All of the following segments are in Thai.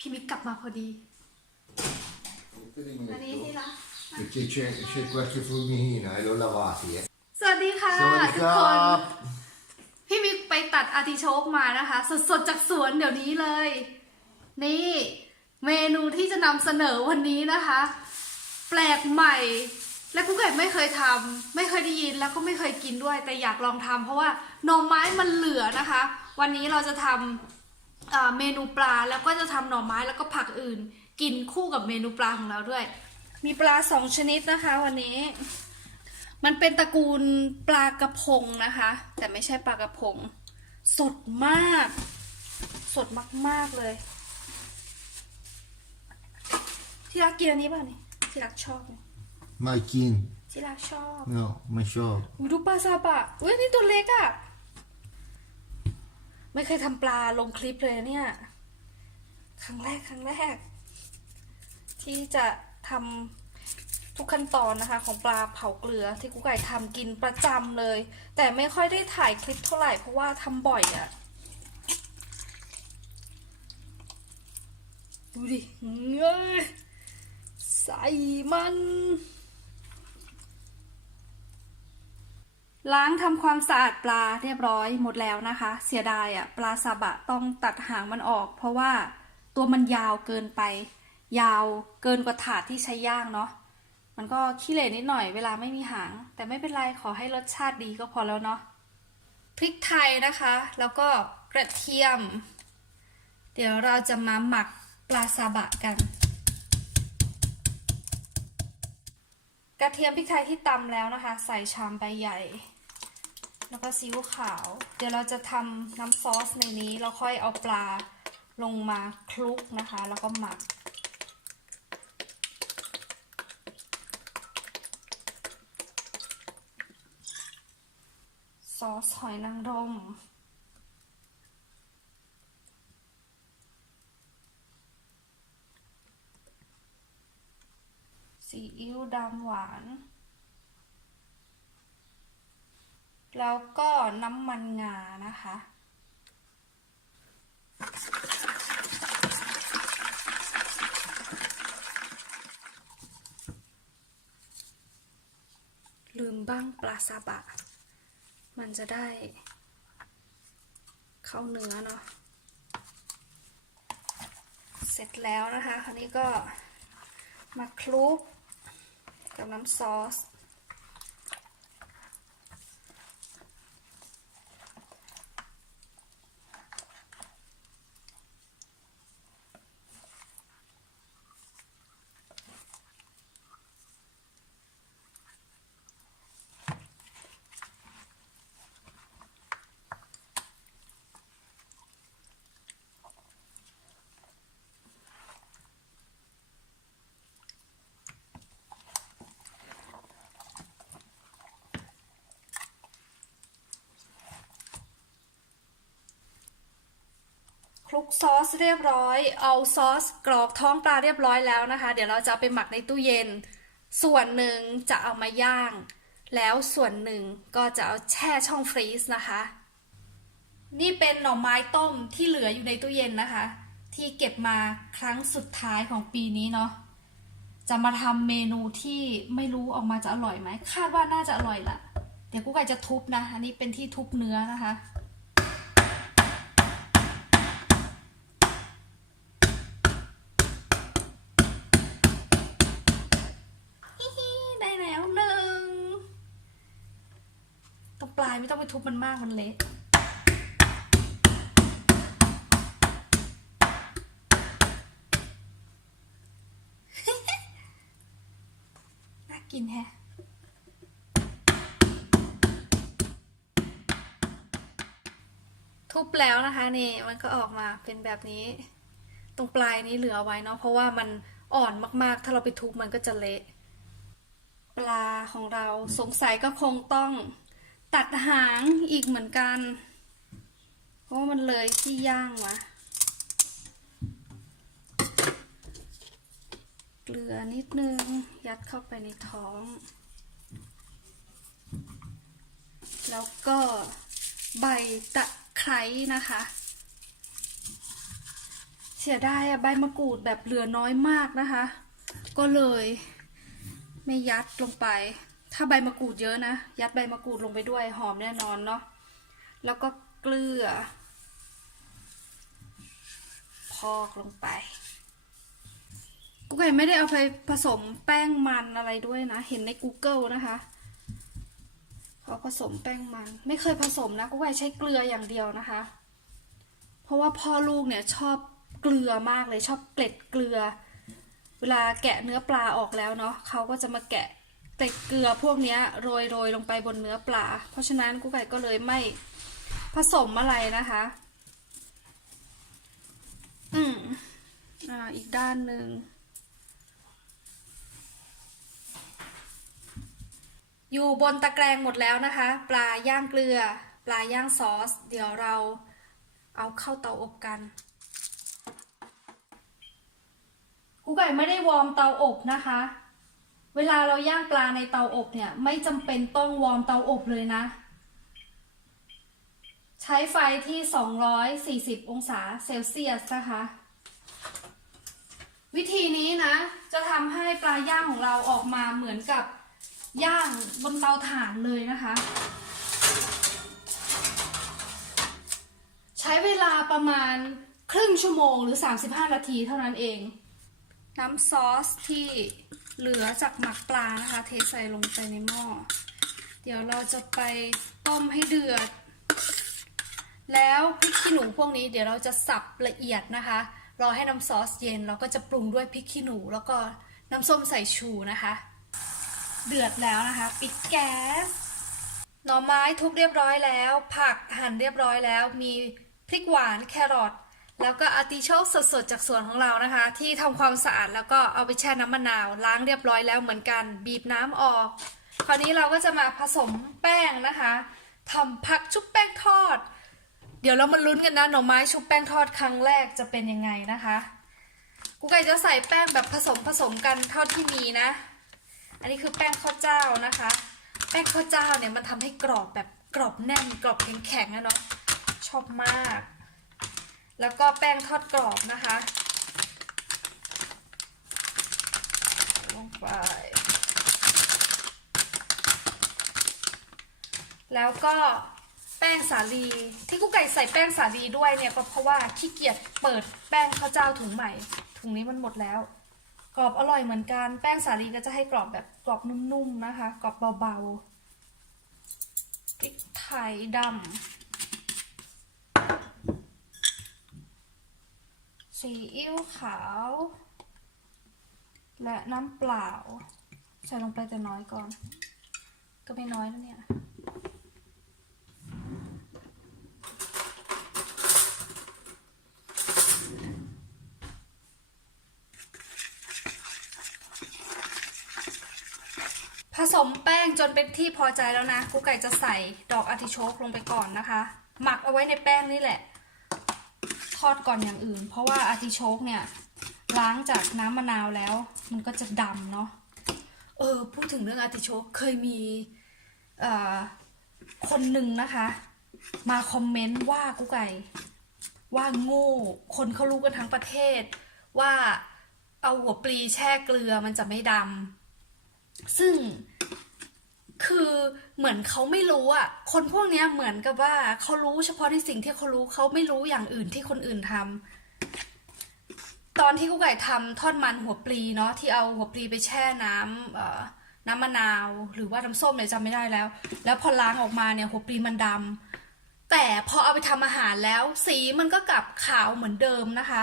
พี่มิกกลับมาพอดี อันนี้ที่รัก Perché c'è, c'è qualche fulminina e l'ho lavati, eh. สวัสดีค่ะสวัสดีทุคกรัคนบพี่มิกไปตัดอาร์ติโชกมานะคะ สดๆจากสวนเดี๋ยวนี้เลย นี่เมนูที่จะนำเสนอวันนี้นะคะ แปลกใหม่ และกุ๊กไก่ไม่เคยทำไม่เคยได้ยินแล้วก็ไม่เคยกินด้วย แต่อยากลองทำเพราะว่าหน่อไม้มันเหลือนะคะ วันนี้เราจะทำอ่า เมนูปลาแล้วก็จะทำหน่อไม้แล้วก็ผักอื่น กินคู่กับเมนูปลาของเราด้วย มีปลาสองชนิดนะคะ วันนี้ มันเป็นตระกูลปลากระพงนะคะ แต่ไม่ใช่ปลากระพง สดมาก สดมากๆเลย ที่รักกินอันนี้ป่ะนี่ที่รักชอบไหม Maikin. ที่รักชอบ No, ma so. อุ๊ยดูปลาซาบะอุ้ยอันนี่ตัวเล็กอะ่ะ ไม่เคยทำปลาลงคลิปเลยเนี่ย ครั้งแรกครั้งแรก ที่จะทำทุกขั้นตอนนะคะ ของปลาเผาเกลือที่กุ๊กไก่ทำกินประจำเลย แต่ไม่ค่อยได้ถ่ายคลิปเท่าไหร่เพราะว่าทำบ่อยอะดูดิเอ้ยใส่มัน ล้างทำความสะอาดปลาเรียบร้อยหมดแล้วนะคะ เสียดายอะ่ะปลาซาบะต้องตัดหางมันออก เพราะว่าตัวมันยาวเกินไป ยาวเกินกว่าถาดที่ใช้ย่างเนาะมันก็ขี้เหร่นิดหน่อยเวลาไม่มีหาง แต่ไม่เป็นไรขอให้รสชาติดีก็พอแล้วเนาะพริกไทยนะคะ แล้วก็กระเทียม เดี๋ยวเราจะมาหมักปลาซาบะกัน กระเทียมพริกไทยที่ตำแล้วนะคะ ใส่ชามใบใหญ่ แล้วก็ซีอิ๊วขาว เดี๋ยวเราจะทำน้ำซอสในนี้แล้วค่อยเอาปลาลงมาคลุกนะคะ แล้วก็หมัก ซอสหอยนางรมซีอิ๊วดำหวาน แล้วก็น้ำมันงานะคะ ลืมบ้างปลาซาบะ มันจะได้ เข้าเนื้อเนาะ เสร็จแล้วนะคะ คราวนี้ก็มาคลุกกับน้ำซอส คลุกซอสเรียบร้อย เอาซอสกรอกท้องปลาเรียบร้อยแล้วนะคะ เดี๋ยวเราจะเอาไปหมักในตู้เย็น ส่วนหนึ่งจะเอามาย่าง แล้วส่วนหนึ่งก็จะเอาแช่ช่องฟรีซนะคะ นี่เป็นหน่อไม้ต้มที่เหลืออยู่ในตู้เย็นนะคะ ที่เก็บมาครั้งสุดท้ายของปีนี้เนาะจะมาทำเมนูที่ไม่รู้ออกมาจะอร่อยไหมคาดว่าน่าจะอร่อยละเดี๋ยวกูไก่จะทุบนะ อันนี้เป็นที่ทุบเนื้อนะคะ ฮิฮิได้แล้วหนึ่งตรงปลาย ไม่ต้องไปทุบมันมากมันเละน่ากินแฮะทุบแล้วนะคะนี่มันก็ออกมาเป็นแบบนี้ ตรงปลายนี้เหลือไว้เนาะเพราะว่ามันอ่อนมากๆ ถ้าเราไปทุบมันก็จะเละ ปลาของเราสงสัยก็คงต้อง ตัดหางอีกเหมือนกัน เพราะมันเลยที่ย่างมาเกลือนิดนึง ยัดเข้าไปในท้อง แล้วก็ใบตะไคร้นะคะ เสียดายอะใบมะกรูดแบบเหลือน้อยมากนะคะ ก็เลยไม่ยัดลงไป ถ้าใบมะกรูดเยอะนะ ยัดใบมะกรูดลงไปด้วยหอมแน่นอนเนาะแล้วก็เกลือ พอกลงไปกูไก่ไม่ได้เอาไปผสมแป้งมันอะไรด้วยนะ เห็นใน Google นะคะเขาผสมแป้งมัน ไม่เคยผสมนะกูไก่ใช้เกลืออย่างเดียวนะคะ เพราะว่าพ่อลูกเนี่ยชอบเกลือมากเลยชอบเกล็ดเกลือ เวลาแกะเนื้อปลาออกแล้วเนาะเขาก็จะมาแกะ เกล็ดเกลือพวกนี้โรยโรยลงไปบนเนื้อปลา เพราะฉะนั้นกูไก่ก็เลยไม่ผสมอะไรนะคะ อืมอ่าอีกด้านหนึ่งอยู่บนตะแกรงหมดแล้วนะคะ ปลาย่างเกลือ ปลาย่างซอส เดี๋ยวเราเอาเข้าเตาอบกันกูไก่ไม่ได้วอร์มเตาอบนะคะ เวลาเราย่างปลาในเตาอบเนี่ย ไม่จำเป็นต้องวอร์มเตาอบเลยนะ ใช้ไฟที่ 240 องศาเซลเซียสนะคะ วิธีนี้นะ จะทำให้ปลาย่างของเราออกมาเหมือนกับย่างบนเตาถ่านเลยนะคะ ใช้เวลาประมาณครึ่งชั่วโมงหรือ 35 นาทีเท่านั้นเอง น้ำซอสที่ เหลือจากหมักปลานะคะ เทใส่ลงไปในหม้อ เดี๋ยวเราจะไปต้มให้เดือด แล้วพริกขี้หนูพวกนี้เดี๋ยวเราจะสับละเอียดนะคะ รอให้น้ำซอสเย็นเราก็จะปรุงด้วยพริกขี้หนู แล้วก็น้ำส้มสายชูนะคะ เดือดแล้วนะคะ ปิดแก๊ส หน่อไม้ทุบเรียบร้อยแล้ว ผักหั่นเรียบร้อยแล้ว มีพริกหวานแครอท แล้วก็อาติโชกสดๆ จากสวนของเรานะคะ ที่ทำความสะอาดแล้วก็เอาไปแช่น้ำมะนาวล้างเรียบร้อยแล้วเหมือนกัน บีบน้ำออก คราวนี้เราก็จะมาผสมแป้งนะคะทำผักชุบแป้งทอด เดี๋ยวเรามาลุ้นกันนะหน่อไม้ชุบแป้งทอดครั้งแรกจะเป็นยังไงนะคะกูไก่จะใส่แป้งแบบผสมผสมกันเท่าที่มีนะ อันนี้คือแป้งข้าวเจ้านะคะ แป้งข้าวเจ้าเนี่ยมันทำให้กรอบแบบกรอบแน่นกรอบแข็งๆนะเนาะชอบมาก แล้วก็แป้งทอดกรอบนะคะ ลงไป แล้วก็แป้งสาลีที่กุ๊กไก่ใส่แป้งสาลีด้วยเนี่ยก็เพราะว่าขี้เกียจเปิดแป้งข้าวเจ้าถุงใหม่ ถุงนี้มันหมดแล้ว กรอบอร่อยเหมือนกัน แป้งสาลีก็จะให้กรอบแบบกรอบนุ่มๆนะคะ กรอบเบาๆพริกไทยดำ ซีอิ๊วขาว และน้ำเปล่า ใส่ลงไปแต่น้อยก่อน ก็ไม่น้อยแล้วเนี่ยผสมแป้งจนเป็นที่พอใจแล้วนะกุ๊กไก่จะใส่ดอกอาร์ติโชกลงไปก่อนนะคะ หมักเอาไว้ในแป้งนี่แหละ ทอดก่อนอย่างอื่น เพราะว่าอาติโชกเนี่ย ล้างจากน้ำมะนาวแล้ว มันก็จะดำเนาะเออพูดถึงเรื่องอาติโชกเคยมีคนหนึ่งนะคะ มาคอมเมนต์ว่ากุ๊กไก่ว่าโง่ คนเขารู้กันทั้งประเทศ ว่าเอาหัวปลีแช่เกลือมันจะไม่ดำซึ่ง คือเหมือนเขาไม่รู้อะคนพวกเนี้ยเหมือนกับว่าเขารู้เฉพาะในสิ่งที่เขารู้เขาไม่รู้อย่างอื่นที่คนอื่นทำตอนที่กุ๊กไก่ทำทอดมันหัวปลีเนาะที่เอาหัวปลีไปแช่น้ำเอ่อน้ำมะนาว หรือว่าน้ำส้มเนี่ยจำไม่ได้แล้ว แล้วพอล้างออกมาเนี่ยหัวปลีมันดำแต่พอเอาไปทำอาหารแล้ว สีมันก็กลับขาวเหมือนเดิมนะคะ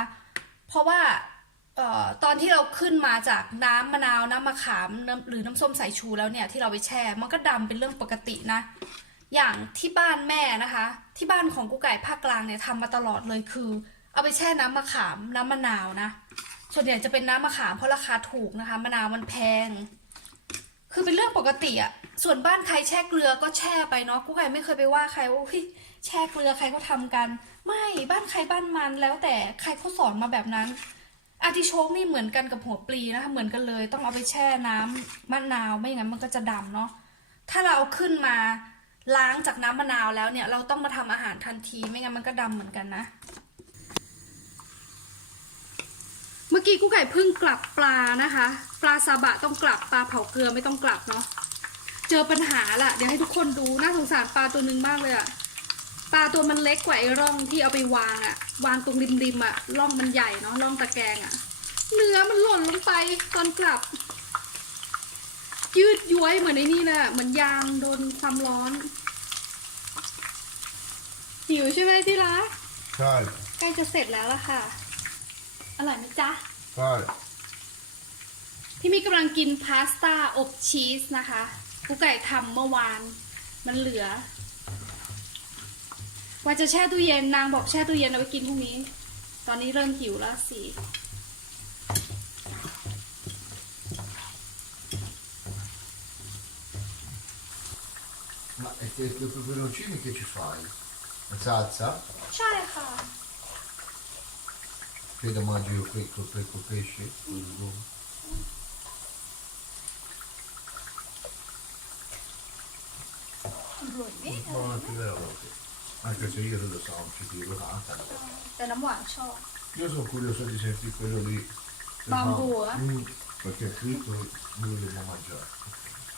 เพราะว่า ตอนที่เราขึ้นมาจากน้ำมะนาวน้ำมะขามหรือน้ำส้มสายชูแล้วเนี่ยที่เราไปแช่มันก็ดำเป็นเรื่องปกตินะ อย่างที่บ้านแม่นะคะ ที่บ้านของกุ๊กไก่ภาคกลางเนี่ยทำมาตลอดเลยคือ เอาไปแช่น้ำมะขามน้ำมะนาวนะ ส่วนใหญ่จะเป็นน้ำมะขามเพราะราคาถูกนะคะ มะนาวมันแพง คือเป็นเรื่องปกติอะส่วนบ้านใครแช่เกลือก็แช่ไปเนาะกุ๊กไก่ไม่เคยไปว่าใครว่าอุ๊ยแช่เกลือใครก็ทำกัน ไม่บ้านใครบ้านมันแล้วแต่ใครเขาสอนมาแบบนั้น อาติโชกนี่เหมือนกันกับหัวปลีนะคะเหมือนกันเลยต้องเอาไปแช่น้ำมะนาวไม่อย่างนั้นมันก็จะดำเนาะถ้าเราเอาขึ้นมาล้างจากน้ำมะนาวแล้วเนี่ย เราต้องมาทำอาหารทันทีไม่งั้นมันก็ดำเหมือนกันนะ เมื่อกี้กูไก่เพิ่งกลับปลานะคะ ปลาซาบะต้องกลับปลาเผาเกลือไม่ต้องกลับเนาะเจอปัญหาละเดี๋ยวให้ทุกคนดูน่าสงสารปลาตัวนึงมากเลยอะ ปลาตัวมันเล็กกว่าไอ้ร่องที่เอาไปวางอะวางตรงริมๆอะร่องมันใหญ่เนาะร่องตะแกรงอะเนื้อมันหล่นลงไปตอนกลับ ยืดย้วยเหมือนไอ้นี่แหละเหมือนยางโดนความร้อนหิวใช่ไหมที่รัก Kall. ใกล้จะเสร็จแล้วล่ะค่ะ อร่อยไหมจ๊ะ Kall. พี่มีกำลังกินพาสต้าอบชีสนะคะกูไก่ทำเมื่อวาน มันเหลือ ว่าจะแช่ตู้เย็นนางบอกแช่ตู้เย็นเอาไว้กินพรุ่งนี้ ตอนนี้เริ่มหิวแล้วสิ Ma e che i peperoncini che ci fai? La salsa? ใช่ค่ะ Che da mangio qui col col pesce? Col uovo. อร่อยไหม Buono anche vero. Anche se io non lo so, non ci dico tanto. แต่น้ำหวานชอบ Io sono curioso di sentire quello lì. del Bambù, bam- eh? Mm, perché fritto noi vogliamo mangiare.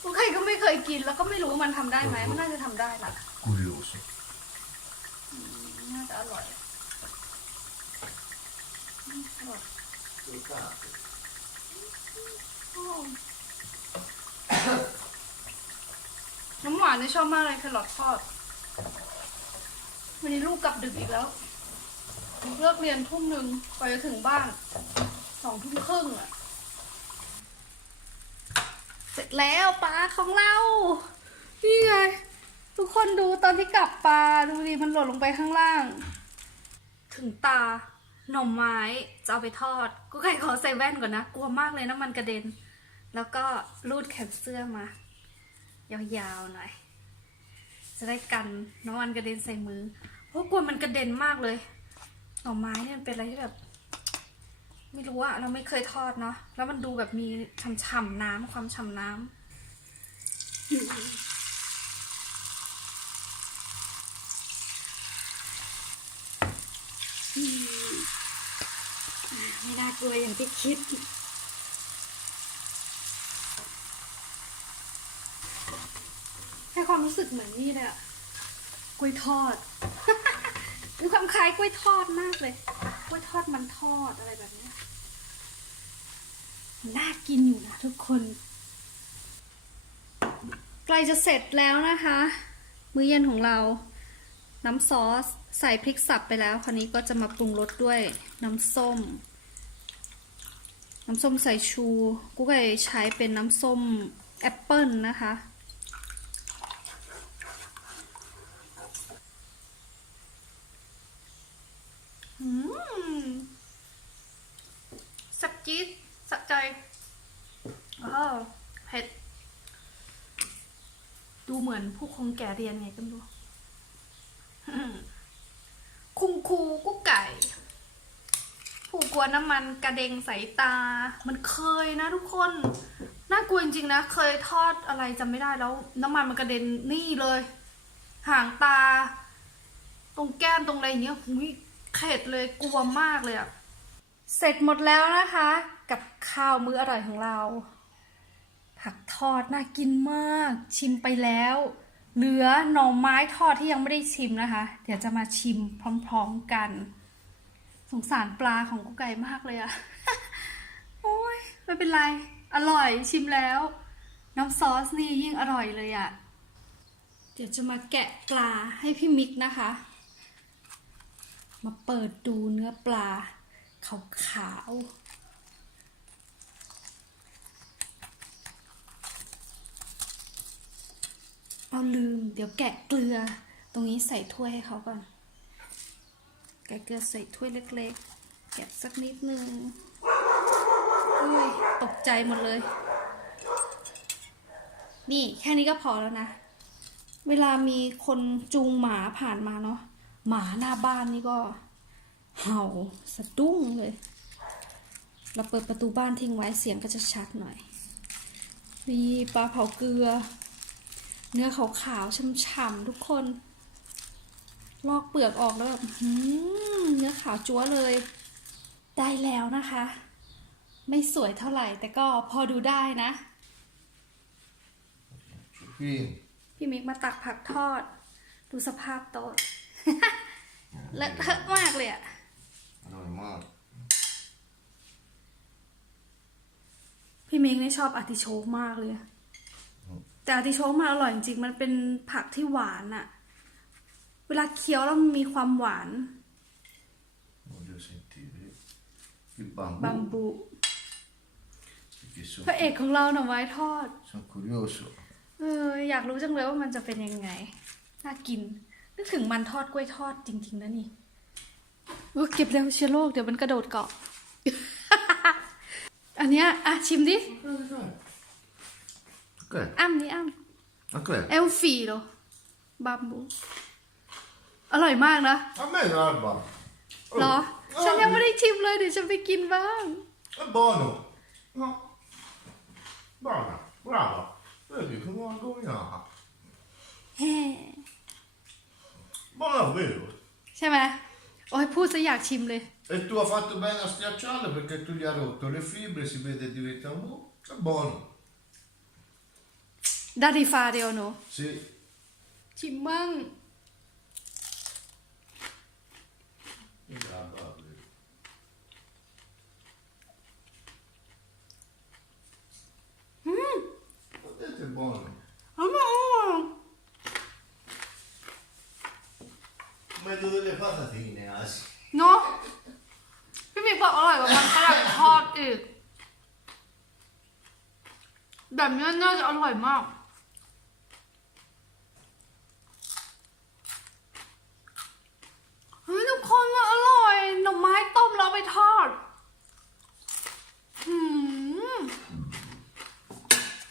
กูไก่ก็ไม่เคยกินแล้วก็ไม่รู้มันทำได้ไหมมันน่าจะทำได้ล่ะ Curioso. น่าจะอร่อยอืมอร่อยอืมน้ำหวานนี่ชอบมากเลยแครอททอด วันนี้ลูกกลับดึกอีกแล้ว เลิกเรียนทุ่มหนึ่งกว่าจะถึงบ้านสองทุ่มครึ่งอะเสร็จแล้วปลาของเรา นี่ไง ทุกคนดูตอนที่กลับปลาดูดิมันหล่นลงไปข้างล่าง ถึงตา หน่อมไม้ จะเอาไปทอดกูไก่ขอใส่แว่นก่อนนะ กลัวมากเลยน้ำมันกระเด็น แล้วก็รูดแขนเสื้อมา ยาวๆหน่อย จะได้กันน้ำมันกระเด็นใส่มือ เพราะกลัวมันกระเด็นมากเลย หน่อไม้เนี่ยมันเป็นอะไรที่แบบ ไม่รู้อะเราไม่เคยทอดเนาะ แล้วมันดูแบบมีฉ่ำๆน้ำความฉ่ำน้ำไม่น่ากลัวอย่างที่คิด ให้ความรู้สึกเหมือนนี่เลยอะกล้วยทอด มีความคล้ายกล้วยทอดมากเลยกล้วยทอดมันทอดอะไรแบบนี้น่ากินอยู่นะทุกคน ใกล้จะเสร็จแล้วนะคะ มื้อเย็นของเรา น้ำซอสใส่พริกสับไปแล้ว คราวนี้ก็จะมาปรุงรสด้วยน้ำส้ม น้ำส้มใสายชู กูก็ใช้เป็นน้ำส้มแอปเปิลนะคะ อืมสับจี๊ดสะใจอ้าวเผ็ด ดูเหมื อนผู้คงแก่เรียนไงกันดูคุงคูกุ๊กไก่ ผู้กลัวน้ำมันกระเด็งใส่ตา มันเคยนะทุกคน น่ากลัวจริงๆนะ เคยทอดอะไรจำไม่ได้แล้ว น้ำมันมันกระเด็นนี่เลย ห่างตา ตรงแก้มตรงอะไรอย่างเงี้ยหุยเข็ดเลยกลัวมากเลยอะเสร็จหมดแล้วนะคะ กับข้าวมื้ออร่อยของเรา ผักทอดน่ากินมาก ชิมไปแล้ว เหลือหน่อไม้ทอดที่ยังไม่ได้ชิมนะคะ เดี๋ยวจะมาชิมพร้อมๆกัน สงสารปลาของกุ๊กไก่มากเลยอะโอ้ยไม่เป็นไร อร่อยชิมแล้ว น้ำซอสนี่ยิ่งอร่อยเลยอะเดี๋ยวจะมาแกะปลาให้พี่มิกนะคะ มาเปิดดูเนื้อปลาขาวๆ เอาลืม เดี๋ยวแกะเกลือ ตรงนี้ใส่ถ้วยให้เขาก่อน แกะเกลือใส่ถ้วยเล็ก ๆ แกะสักนิดนึงอุ้ยตกใจหมดเลย นี่แค่นี้ก็พอแล้วนะ เวลามีคนจูงหมาผ่านมาเนาะ หมาหน้าบ้านนี่ก็ เห่าสะดุ้งเลย เราเปิดประตูบ้านทิ้งไว้เสียงก็จะชัดหน่อยนี่ปลาเผาเกลือ เนื้อขาวๆฉ่ำๆทุกคน ลอกเปลือกออกแล้วแบบอื้อหือเนื้อขาวจั๊วเลย ได้แล้วนะคะ ไม่สวยเท่าไหร่แต่ก็พอดูได้นะ Fin. พี่มิกมาตักผักทอด ดูสภาพโต๊ะ เลอะเทอะมากเลยอะ Non è male. พี่มิกนี่ชอบอาติโชกมากเลยอะ แต่อาติโชกมันอร่อยจริงๆมันเป็นผักที่หวานอะเวลาเคี้ยวแล้วมันมีความหวาน Voglio sentire. Il bambù. บัมบู Perché พระ sono, เอกของเราหน่อไม้ทอด sono curioso. เอออยากรู้จังเลยว่ามันจะเป็นยังไง น่ากิน นึกถึงมันทอดกล้วยทอดจริง ๆ นะนี่โอ้เก็บเร็วเชื้อโรคเดี๋ยวมันกระโดดเกาะ อันเนี้ยอะชิมดิ Ok, อ้ำ นี่อ้ำ ok. เอลฟีโรบัมบูอร่อยมากนะ A me garba. เหรอ ฉันยังไม่ได้ชิมเลยเดี๋ยวฉันไปกินบ้าง È buono. No. Buona, brava. Vedi come ho indovinato. แฮ่ Buono davvero. ใช่ไหมโอ้ยพูดซะอยากชิมเลย E tu hai fatto bene a schiacciarlo perché tu gli hai rotto le fibre, si vede diventa un po'. È buono. ดาริฟาเดียวโน Sì. ชิมมั่ง Guarda, vedi. Vedete, è buono. อร่อย Meglio delle patatine, Asi. เนาะพี่มิกบอกอร่อยกว่ามันฝรั่งทอดอีกแบบนี้น่าจะอร่อยมาก เฮ้ยทุกคนมันอร่อยหน่อไม้ต้มแล้วเอาไปทอดหืม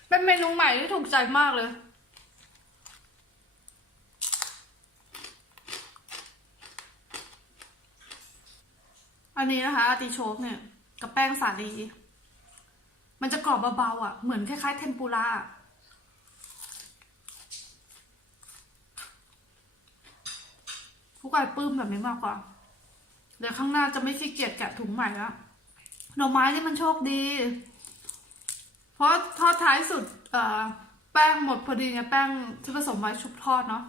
เป็นเมนูใหม่ที่ ถูกใจมากเลย อันนี้นะคะอาติโชกเนี่ย กับแป้งสาลี มันจะกรอบเบาๆอะ เหมือนคล้ายๆเทมปุระผู้กายปื้มแบบนี้มากกว่า เดี๋ยวข้างหน้าจะไม่ขี้เกียจแกะถุงใหม่แล้วหน่อไม้นี่มันโชคดี เพราะทอดท้ายสุด เอ่อ แป้งหมดพอดีไงแป้งที่ผสมไว้ชุบทอดเนาะ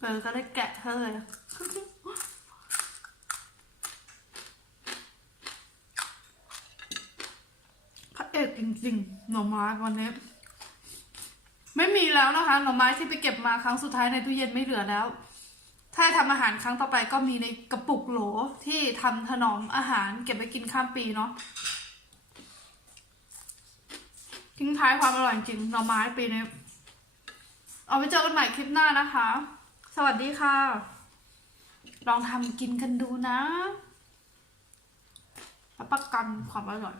เออก็ได้แกะเธอเลยพระเอกจริงๆ หน่อไม้วันนี้ ไม่มีแล้วนะคะ หน่อไม้ที่ไปเก็บมาครั้งสุดท้ายในตู้เย็นไม่เหลือแล้ว ถ้าทำอาหารครั้งต่อไปก็มีในกระปุกโหลที่ทำถนอมอาหารเก็บไว้กินข้ามปีเนาะ ทิ้งท้ายความอร่อยจริงหน่อไม้ปีนี้ เอาไว้เจอกันใหม่คลิปหน้านะคะ สวัสดีค่ะ ลองทำกินกันดูนะรับประกันความอร่อย